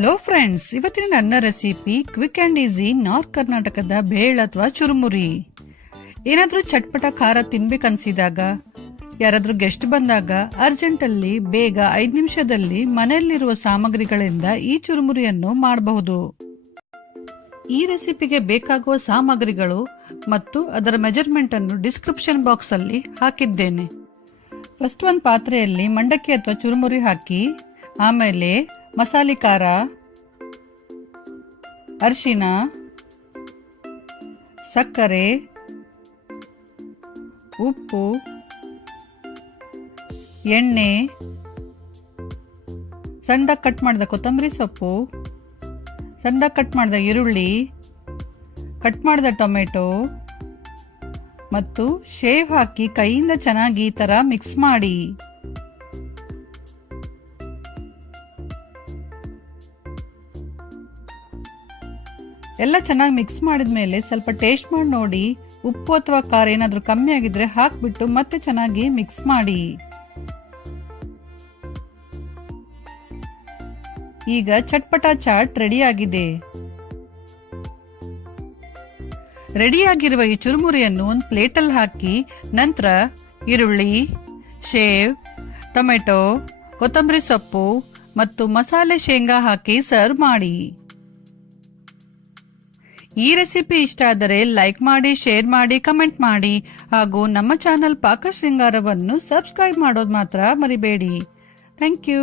Hello friends, ಇವತ್ತಿನ ನನ್ನ recipe quick and easy north ಕರ್ನಾಟಕದ ಭೇಳ್ ಅಥವಾ ಚುರುಮುರಿ. ಏನಾದ್ರೂ ಚಟ್ಪಟ ಖಾರ ತಿನ್ಬೇಕನ್ಸಿದಾಗ, ಯಾರಾದ್ರೂ ಗೆಸ್ಟ್ ಬಂದಾಗ ಅರ್ಜೆಂಟ್ ಅಲ್ಲಿ ಬೇಗ 5 ನಿಮಿಷದಲ್ಲಿ ಮನೆಯಲ್ಲಿರುವ ಸಾಮಗ್ರಿಗಳಿಂದ ಈ ಚುರುಮುರಿಯನ್ನು ಮಾಡಬಹುದು. ಈ ರೆಸಿಪಿಗೆ ಬೇಕಾಗುವ ಸಾಮಗ್ರಿಗಳು ಮತ್ತು ಅದರ ಮೆಜರ್ಮೆಂಟ್ ಅನ್ನು ಡಿಸ್ಕ್ರಿಪ್ಷನ್ ಬಾಕ್ಸ್ ಅಲ್ಲಿ ಹಾಕಿದ್ದೇನೆ. ಫಸ್ಟ್ ಒಂದು ಪಾತ್ರೆಯಲ್ಲಿ ಮಂಡಕ್ಕಿ ಅಥವಾ ಚುರುಮುರಿ ಹಾಕಿ, ಆಮೇಲೆ ಮಸಾಲೆ ಖಾರ, ಅರಿಶಿನ, ಸಕ್ಕರೆ, ಉಪ್ಪು, ಎಣ್ಣೆ, ಸಣ್ಣದಾಗಿ ಕಟ್ ಮಾಡಿದ ಕೊತ್ತಂಬರಿ ಸೊಪ್ಪು, ಸಣ್ಣದಾಗಿ ಕಟ್ ಮಾಡಿದ ಈರುಳ್ಳಿ, ಕಟ್ ಮಾಡಿದ ಟೊಮೆಟೊ ಮತ್ತು ಶೇವ್ ಹಾಕಿ ಕೈಯಿಂದ ಚೆನ್ನಾಗಿ ಈ ತರ ಮಿಕ್ಸ್ ಮಾಡಿ. ಎಲ್ಲ ಚೆನ್ನಾಗಿ ಮಿಕ್ಸ್ ಮಾಡಿದ್ಮೇಲೆ ಸ್ವಲ್ಪ ಟೇಸ್ಟ್ ಮಾಡಿ ನೋಡಿ, ಉಪ್ಪು ಅಥವಾ ಖಾರ ಏನಾದ್ರೂ ಕಮ್ಮಿ ಆಗಿದ್ರೆ ಹಾಕ್ಬಿಟ್ಟು ಮತ್ತೆ ಚೆನ್ನಾಗಿ ಮಿಕ್ಸ್ ಮಾಡಿ. ಈಗ ಚಟ್ಪಟ ಚಾಟ್ ರೆಡಿಯಾಗಿದೆ. ರೆಡಿಯಾಗಿರುವ ಈ ಚುರುಮುರಿಯನ್ನು ಒಂದು ಪ್ಲೇಟಲ್ಲಿ ಹಾಕಿ, ನಂತರ ಈರುಳ್ಳಿ, ಶೇವ್, ಟೊಮೆಟೊ, ಕೊತ್ತಂಬರಿ ಸೊಪ್ಪು ಮತ್ತು ಮಸಾಲೆ ಶೇಂಗಾ ಹಾಕಿ ಸರ್ವ್ ಮಾಡಿ. ಈ ರೆಸಿಪಿ ಇಷ್ಟ ಆದರೆ ಲೈಕ್ ಮಾಡಿ, ಶೇರ್ ಮಾಡಿ, ಕಮೆಂಟ್ ಮಾಡಿ ಹಾಗೂ ನಮ್ಮ ಚಾನೆಲ್ ಪಾಕಶೃಂಗಾರವನ್ನು ಸಬ್ಸ್ಕ್ರೈಬ್ ಮಾಡೋದು ಮಾತ್ರ ಮರಿಬೇಡಿ. Thank you.